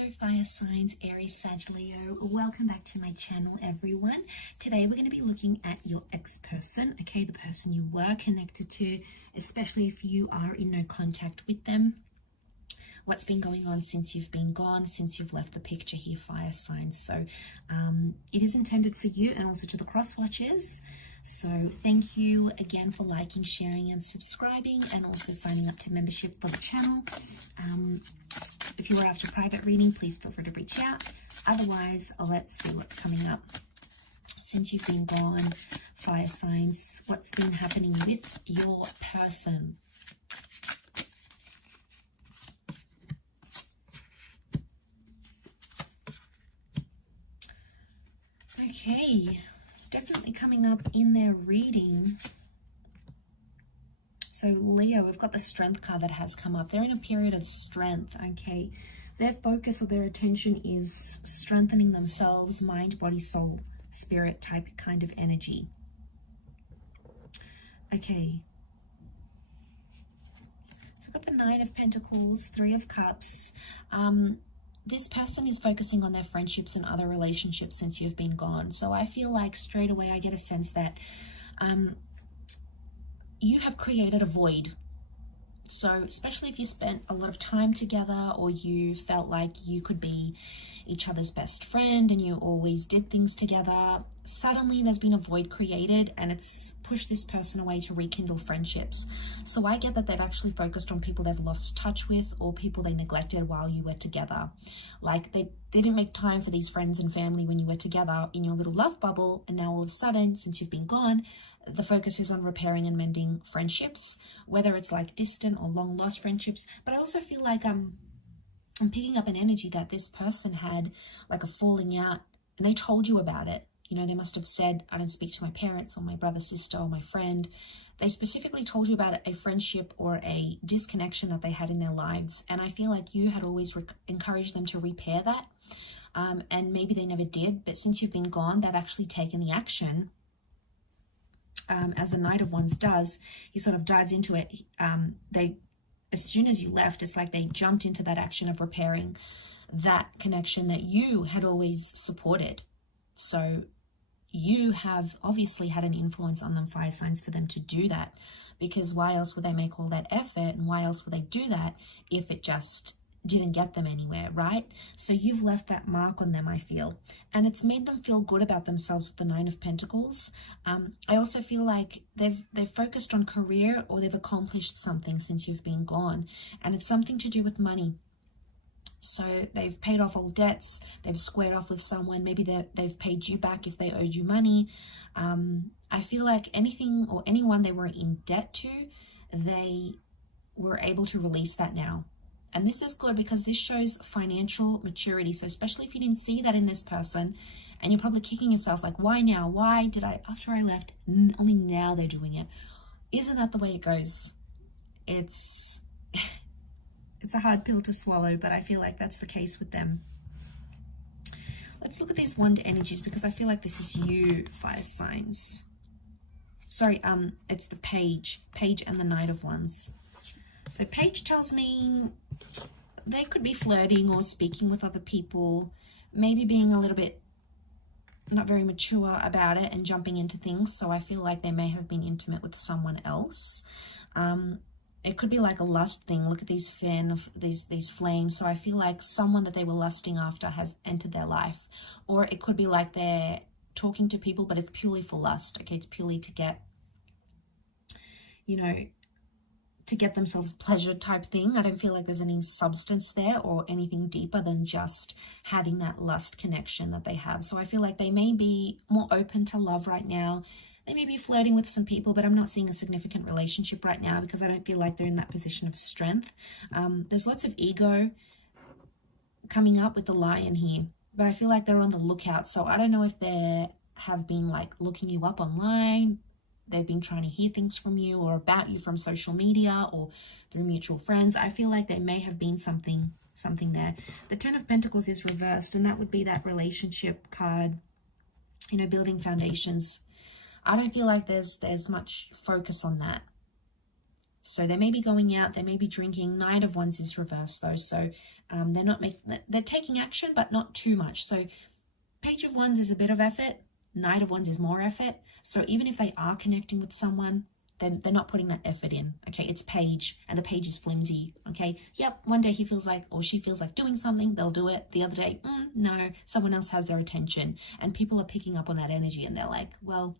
Hello fire signs, Aries, Sag, Leo. Welcome back to my channel, everyone. Today we're going to be looking at your ex-person, okay, the person you were connected to, especially if you are in no contact with them. What's been going on since you've been gone, since you've left the picture here, fire signs. So it is intended for you and also to the cross watchers. So thank you again for liking, sharing and subscribing, and also signing up to membership for the channel. If you are after private reading, please feel free to reach out. Otherwise, let's see what's coming up. Since you've been gone, fire signs, what's been happening with your person? Okay, definitely coming up in their reading. So Leo, we've got the Strength card that has come up. They're in a period of strength, okay? Their focus or their attention is strengthening themselves, mind, body, soul, spirit type kind of energy. Okay. So we've got the Nine of Pentacles, Three of Cups. This person is focusing on their friendships and other relationships since you've been gone. So I feel like straight away I get a sense that you have created a void. So especially if you spent a lot of time together, or you felt like you could be each other's best friend and you always did things together, suddenly there's been a void created and it's pushed this person away to rekindle friendships. So I get that they've actually focused on people they've lost touch with or people they neglected while you were together. Like they didn't make time for these friends and family when you were together in your little love bubble, and now all of a sudden, since you've been gone, the focus is on repairing and mending friendships, whether it's like distant or long lost friendships. But I also feel like I'm picking up an energy that this person had like a falling out and they told you about it. You know, they must have said, I don't speak to my parents or my brother, sister, or my friend. They specifically told you about a friendship or a disconnection that they had in their lives. And I feel like you had always encouraged them to repair that. And maybe they never did, but since you've been gone, they've actually taken the action. As the Knight of Wands does, he sort of dives into it. As soon as you left, it's like they jumped into that action of repairing that connection that you had always supported. So you have obviously had an influence on them, fire signs, for them to do that, because why else would they make all that effort, and why else would they do that if it just didn't get them anywhere, right? So you've left that mark on them, I feel, and it's made them feel good about themselves with the Nine of Pentacles. I also feel like they've focused on career, or they've accomplished something since you've been gone, and it's something to do with money. So they've paid off all debts, they've squared off with someone, maybe they've paid you back if they owed you money. I feel like anything or anyone they were in debt to, they were able to release that now. And this is good because this shows financial maturity. So especially if you didn't see that in this person, and you're probably kicking yourself like, why now? Why did I, after I left, only now they're doing it? Isn't that the way it goes? It's a hard pill to swallow, but I feel like that's the case with them. Let's look at these wand energies, because I feel like this is you, fire signs. Sorry, it's the Page and the Knight of Wands. So Page tells me they could be flirting or speaking with other people, maybe being a little bit not very mature about it and jumping into things. So I feel like they may have been intimate with someone else. It could be like a lust thing. Look at these these flames. So I feel like someone that they were lusting after has entered their life. Or it could be like they're talking to people, but it's purely for lust. Okay, it's purely to get, you know, to get themselves pleasure type thing. I don't feel like there's any substance there or anything deeper than just having that lust connection that they have. So I feel like they may be more open to love right now. They may be flirting with some people, but I'm not seeing a significant relationship right now because I don't feel like they're in that position of strength. There's lots of ego coming up with the Lion here, but I feel like they're on the lookout. So I don't know if they have been like looking you up online. They've been trying to hear things from you or about you from social media or through mutual friends. I feel like there may have been something there. The Ten of Pentacles is reversed, and that would be that relationship card, you know, building foundations. I don't feel like there's much focus on that. So they may be going out, they may be drinking. Knight of Wands is reversed though, so they're taking action, but not too much. So Page of Wands is a bit of effort, Knight of Wands is more effort. So even if they are connecting with someone, then they're not putting that effort in. Okay, it's Page, and the Page is flimsy. Okay, yep, one day he feels like, or she feels like doing something, they'll do it. The other day, no, someone else has their attention, and people are picking up on that energy, and they're like, well,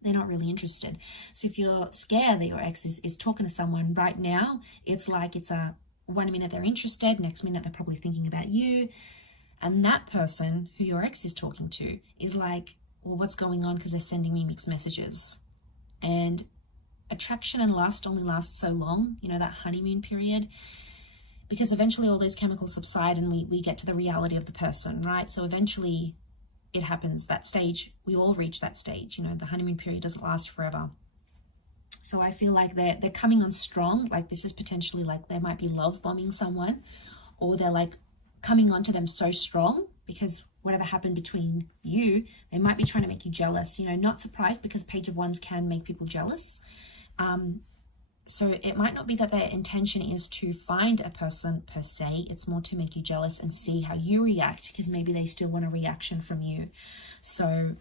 they're not really interested. So if you're scared that your ex is talking to someone right now, it's like it's a 1 minute they're interested, next minute they're probably thinking about you. And that person who your ex is talking to is like, well, what's going on? Because they're sending me mixed messages. And attraction and lust only lasts so long, you know, that honeymoon period, because eventually all those chemicals subside and we get to the reality of the person, right? So eventually it happens, that stage, we all reach that stage, you know, the honeymoon period doesn't last forever. So I feel like they're coming on strong, like this is potentially like they might be love bombing someone, or they're like coming onto them so strong because whatever happened between you, they might be trying to make you jealous, you know, not surprised because Page of Wands can make people jealous. So it might not be that their intention is to find a person per se, it's more to make you jealous and see how you react, because maybe they still want a reaction from you. So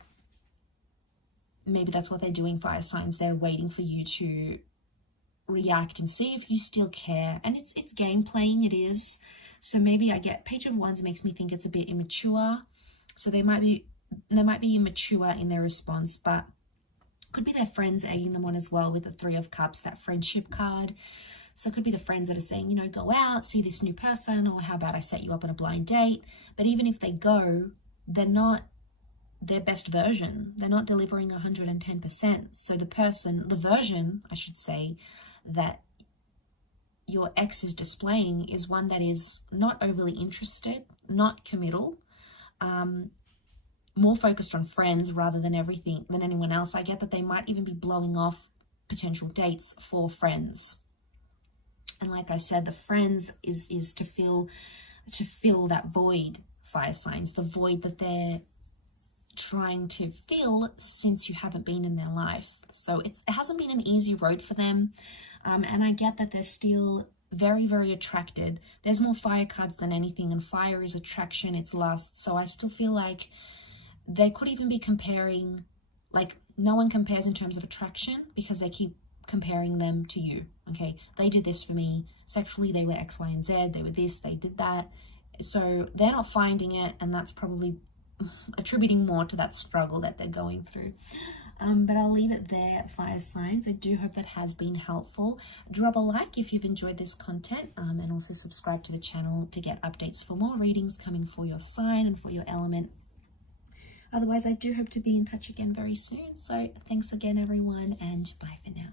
maybe that's what they're doing, fire signs. They're waiting for you to react and see if you still care. And it's game playing, it is. So maybe I get Page of Wands makes me think it's a bit immature. So they might be immature in their response, but could be their friends egging them on as well with the Three of Cups, that friendship card. So it could be the friends that are saying, you know, go out, see this new person, or how about I set you up on a blind date. But even if they go, they're not their best version. They're not delivering 110%. So the version, I should say, that your ex is displaying is one that is not overly interested, not committal, more focused on friends rather than anyone else. I get that they might even be blowing off potential dates for friends. And like I said, the friends is to fill that void, fire signs, the void that they're trying to fill since you haven't been in their life. So it hasn't been an easy road for them. And I get that they're still very, very attracted. There's more fire cards than anything, and fire is attraction, it's lust. So I still feel like they could even be comparing, like no one compares in terms of attraction because they keep comparing them to you. Okay, they did this for me sexually, they were X, Y, and Z, they were this, they did that. So they're not finding it, and that's probably attributing more to that struggle that they're going through. But I'll leave it there, fire signs. I do hope that has been helpful. Drop a like if you've enjoyed this content, and also subscribe to the channel to get updates for more readings coming for your sign and for your element. Otherwise, I do hope to be in touch again very soon. So thanks again, everyone, and bye for now.